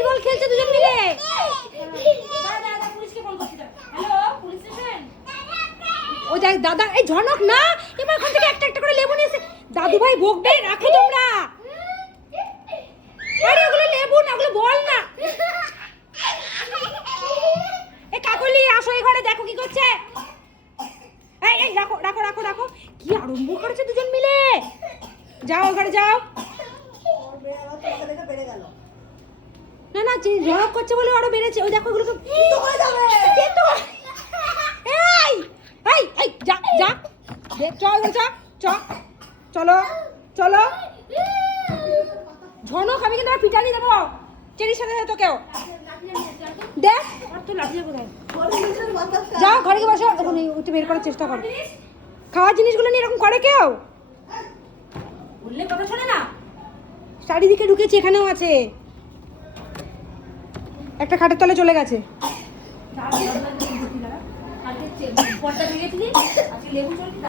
Volleyball খেলছে দুজন মিলে। ও দেখ দাদা, এই ঝনক না, এবার ওখান থেকে একটা একটা করে লেবু নিয়েছে। দাদু ভাই ভোগ দেয়, রাখো তোমরা। আরে ওগুলো লেবু না, ওগুলো বল না। এ কাকলি আসো এই ঘরে, দেখো কি করছে। এই এই রাখো রাখো রাখো রাখো। কি আরম্ভ করেছে দুজন মিলে। যাও ঘরে যাও। না না, যে ঝড়ক করছে বলে আরো বেড়েছে। ওই দেখো এগুলো এই এই এই যা যা দেখ, চল চল চল, চলো চলো। ঝনক আমি কিন্তু পিটানি দেবো চেরির সাথে তোকেও। দেখ তো লাঠিটা কোথায়। যাও ঘরে গিয়ে বসো, এখন উঠে বের করার চেষ্টা করো। খাওয়ার জিনিসগুলো নিয়ে এরকম করে কেউ? বললে কথা শোনে না। চারিদিকে ঢুকেছে, এখানেও আছে। একটা খাটের তলে চলে গেছে।